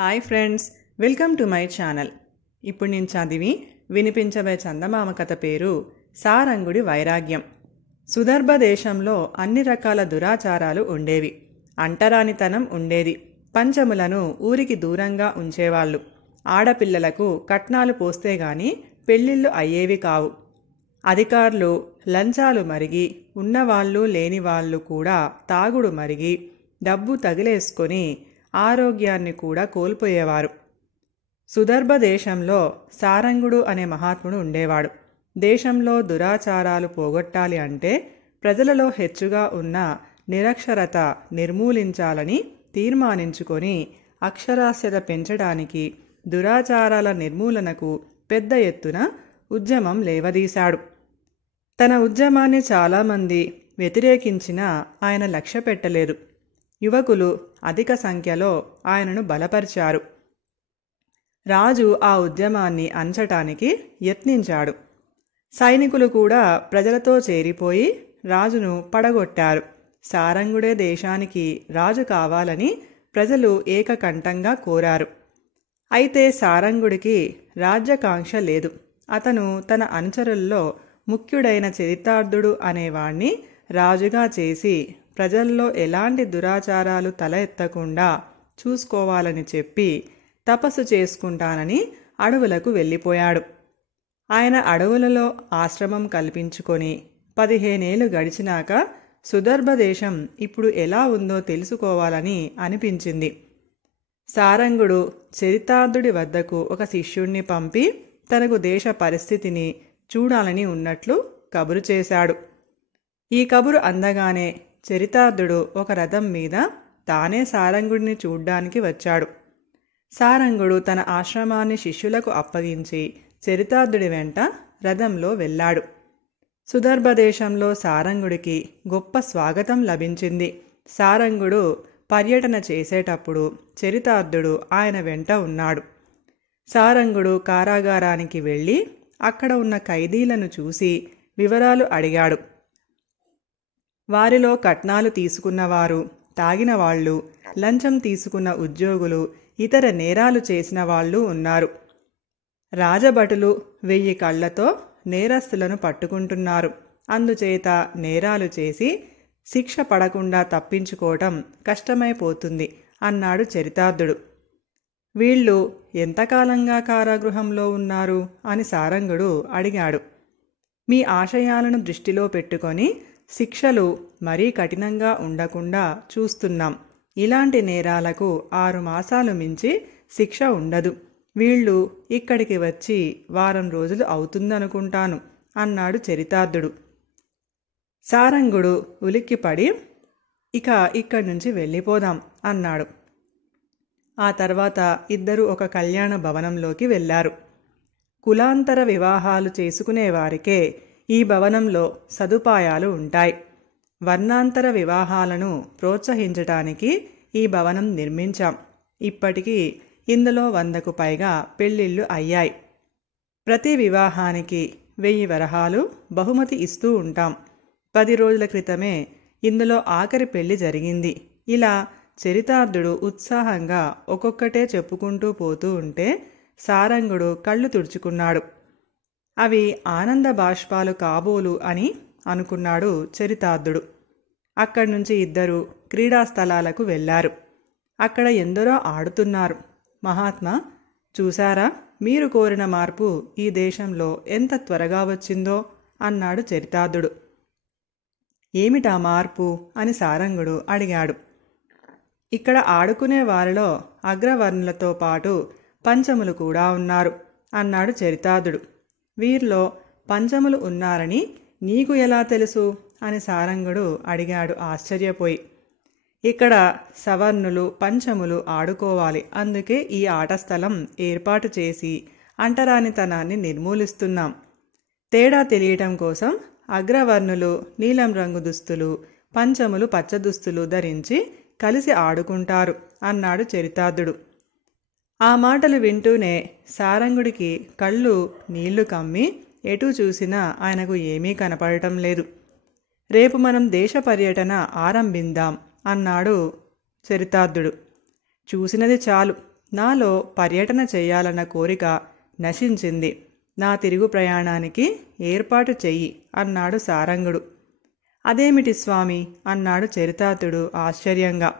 Hi friends, welcome to my channel. ఇప్పుడు నేను చదివి వినిపించబోయే చందమామ కథ పేరు సారంగుడి వైరాగ్యం. సుదర్భ దేశంలో అన్ని రకాల దురాచారాలు ఉండేవి. అంటరానితనం ఉండేది. పంచములను ఊరికి దూరంగా ఉంచేవాళ్ళు. ఆడపిల్లలకు కట్నాలు పోస్తే గాని పెళ్ళిళ్ళు అయ్యేవి కావు. అధికారులు లంచాలు మరిగి, ఉన్నవాళ్ళు లేనివాళ్ళు కూడా తాగుడు మరిగి, డబ్బు తగిలేసుకొని ఆరోగ్యాన్ని కూడా కోల్పోయేవారు. సుదర్భ దేశంలో సారంగుడు అనే మహాత్ముడు ఉండేవాడు. దేశంలో దురాచారాలు పోగొట్టాలి అంటే ప్రజలలో హెచ్చుగా ఉన్న నిరక్షరత నిర్మూలించాలని తీర్మానించుకొని అక్షరాస్యత పెంచడానికి, దురాచారాల నిర్మూలనకు పెద్ద ఎత్తున ఉద్యమం లేవదీశాడు. తన ఉద్యమాన్ని చాలామంది వ్యతిరేకించినా ఆయన లక్ష్య పెట్టలేదు. యువకులు అధిక సంఖ్యలో ఆయనను బలపరిచారు. రాజు ఆ ఉద్యమాన్ని అంచటానికి యత్నించాడు. సైనికులు కూడా ప్రజలతో చేరిపోయి రాజును పడగొట్టారు. సారంగుడే దేశానికి రాజు కావాలని ప్రజలు ఏకకంఠంగా కోరారు. అయితే సారంగుడికి రాజ్యకాంక్ష లేదు. అతను తన అనుచరుల్లో ముఖ్యుడైన చరితార్థుడు అనేవాణ్ణి రాజుగా చేసి ప్రజల్లో ఎలాంటి దురాచారాలు తల ఎత్తకుండా చూసుకోవాలని చెప్పి తపస్సు చేసుకుంటానని అడవులకు వెళ్ళిపోయాడు. ఆయన అడవులలో ఆశ్రమం కల్పించుకొని 15 ఏళ్లు గడిచినాక సుదర్భ దేశం ఇప్పుడు ఎలా ఉందో తెలుసుకోవాలని అనిపించింది. సారంగుడు చరితార్థుడి వద్దకు ఒక శిష్యుణ్ణి పంపి తనకు దేశ పరిస్థితిని చూడాలని ఉన్నట్లు కబురు చేశాడు. ఈ కబురు అందగానే చరితార్థుడు ఒక రథం మీద తానే సారంగుడిని చూడ్డానికి వచ్చాడు. సారంగుడు తన ఆశ్రమాన్ని శిష్యులకు అప్పగించి చరితార్థుడి వెంట రథంలో వెళ్ళాడు. సుదర్భ దేశంలో సారంగుడికి గొప్ప స్వాగతం లభించింది. సారంగుడు పర్యటన చేసేటప్పుడు చరితార్థుడు ఆయన వెంట ఉన్నాడు. సారంగుడు కారాగారానికి వెళ్ళి అక్కడ ఉన్న ఖైదీలను చూసి వివరాలు అడిగాడు. వారిలో కట్నాలు తీసుకున్నవారు, తాగిన వాళ్ళు, లంచం తీసుకున్న ఉద్యోగులు, ఇతర నేరాలు చేసిన వాళ్ళు ఉన్నారు. రాజభటులు 1000 కళ్లతో నేరస్తులను పట్టుకుంటున్నారు. అందుచేత నేరాలు చేసి శిక్ష పడకుండా తప్పించుకోవటం కష్టమైపోతుంది అన్నాడు చరితార్థుడు. వీళ్ళు ఎంతకాలంగా కారాగృహంలో ఉన్నారు అని సారంగుడు అడిగాడు. మీ ఆశయాలను దృష్టిలో పెట్టుకొని శిక్షలు మరీ కఠినంగా ఉండకుండా చూస్తున్నాం. ఇలాంటి నేరాలకు 6 మాసాలు మించి శిక్ష ఉండదు. వీళ్ళు ఇక్కడికి వచ్చి వారం రోజులు అవుతుందనుకుంటాను అన్నాడు చరితార్థుడు. సారంగుడు ఉలిక్కిపడి ఇక్కడి నుంచి వెళ్ళిపోదాం అన్నాడు. ఆ తర్వాత ఇద్దరు ఒక కళ్యాణ భవనంలోకి వెళ్ళారు. కులాంతర వివాహాలు చేసుకునేవారికే ఈ భవనంలో సదుపాయాలు ఉంటాయి. వర్ణాంతర వివాహాలను ప్రోత్సహించటానికి ఈ భవనం నిర్మించాం. ఇప్పటికీ ఇందులో 100కు పైగా పెళ్ళిళ్ళు అయ్యాయి. ప్రతి వివాహానికి 1000 వరహాలు బహుమతి ఇస్తూ ఉంటాం. 10 రోజుల క్రితమే ఇందులో ఆఖరి పెళ్లి జరిగింది. ఇలా చరితార్థుడు ఉత్సాహంగా ఒక్కొక్కటే చెప్పుకుంటూ పోతూ ఉంటే సారంగుడు కళ్ళు తుడుచుకున్నాడు. అవి ఆనంద బాష్పాలు కాబోలు అని అనుకున్నాడు చరితార్థుడు. అక్కడి నుంచి ఇద్దరు క్రీడాస్థలాలకు వెళ్ళారు. అక్కడ ఎందరో ఆడుతున్నారు. మహాత్మా, చూశారా, మీరు కోరిన మార్పు ఈ దేశంలో ఎంత త్వరగా వచ్చిందో అన్నాడు చరితార్థుడు. ఏమిటా మార్పు అని సారంగుడు అడిగాడు. ఇక్కడ ఆడుకునే వారిలో అగ్రవర్ణులతో పాటు పంచములు కూడా ఉన్నారు అన్నాడు చరితార్థుడు. వీరిలో పంచములు ఉన్నారని నీకు ఎలా తెలుసు అని సారంగుడు అడిగాడు ఆశ్చర్యపోయి. ఇక్కడ సవర్ణులు పంచములు ఆడుకోవాలి, అందుకే ఈ ఆట స్థలం ఏర్పాటు చేసి అంటరానితనాన్ని నిర్మూలిస్తున్నాం. తేడా తెలియటం కోసం అగ్రవర్ణులు నీలం రంగు దుస్తులు, పంచములు పచ్చ దుస్తులు ధరించి కలిసి ఆడుకుంటారు అన్నాడు చరితార్థుడు. ఆ మాటలు వింటూనే సారంగుడికి కళ్ళు నీళ్లు కమ్మి ఎటూ చూసినా ఆయనకు ఏమీ కనపడటం లేదు. రేపు మనం దేశ పర్యటన ఆరంభిందాం అన్నాడు చరితార్థుడు. చూసినది చాలు, నాలో పర్యటన చేయాలన్న కోరిక నశించింది. నా తిరుగు ప్రయాణానికి ఏర్పాటు చెయ్యి అన్నాడు సారంగుడు. అదేమిటి స్వామి అన్నాడు చరితార్థుడు ఆశ్చర్యంగా.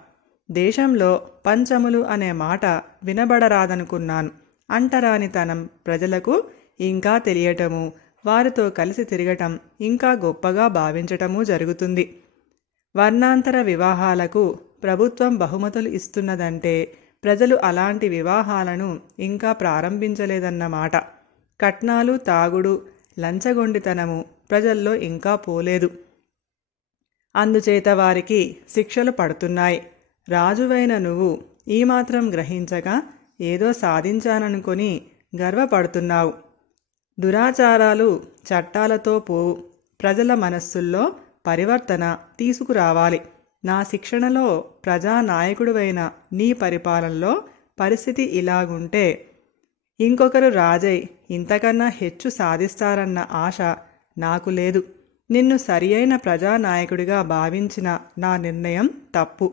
దేశంలో పంచములు అనే మాట వినబడరాదనుకున్నాను. అంటరానితనం ప్రజలకు ఇంకా తెలియటము, వారితో కలిసి తిరగటం ఇంకా గొప్పగా భావించటమూ జరుగుతుంది. వర్ణాంతర వివాహాలకు ప్రభుత్వం బహుమతులు ఇస్తున్నదంటే ప్రజలు అలాంటి వివాహాలను ఇంకా ప్రారంభించలేదన్నమాట. కట్నాలు, తాగుడు, లంచగొండితనము ప్రజల్లో ఇంకా పోలేదు. అందుచేత వారికి శిక్షలు పడుతున్నాయి. రాజువైన నువ్వు ఈ మాత్రం గ్రహించగా ఏదో సాధించాననుకొని గర్వపడుతున్నావు. దురాచారాలు చట్టాలతో పోవు. ప్రజల మనస్సుల్లో పరివర్తన తీసుకురావాలి. నా శిక్షణలో ప్రజానాయకుడివైన నీ పరిపాలనలో పరిస్థితి ఇలాగుంటే ఇంకొకరు రాజై ఇంతకన్నా హెచ్చు సాధిస్తారన్న ఆశ నాకు లేదు. నిన్ను సరియైన ప్రజానాయకుడిగా భావించిన నా నిర్ణయం తప్పు.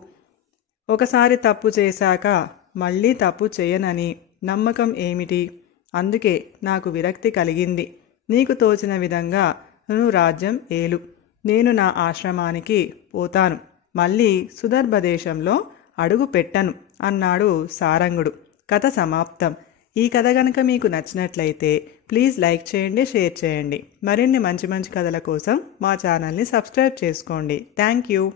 ఒకసారి తప్పు చేశాక మళ్ళీ తప్పు చేయనని నమ్మకం ఏమిటి? అందుకే నాకు విరక్తి కలిగింది. నీకు తోచిన విధంగా నువ్వు రాజ్యం ఏలు. నేను నా ఆశ్రమానికి పోతాను. మళ్ళీ సుదర్భదేశంలో అడుగు పెట్టను అన్నాడు సారంగుడు. కథ సమాప్తం. ఈ కథ గనక మీకు నచ్చినట్లయితే ప్లీజ్ లైక్ చేయండి, షేర్ చేయండి. మరిన్ని మంచి మంచి కథల కోసం మా ఛానల్ని సబ్స్క్రైబ్ చేసుకోండి. Thank you.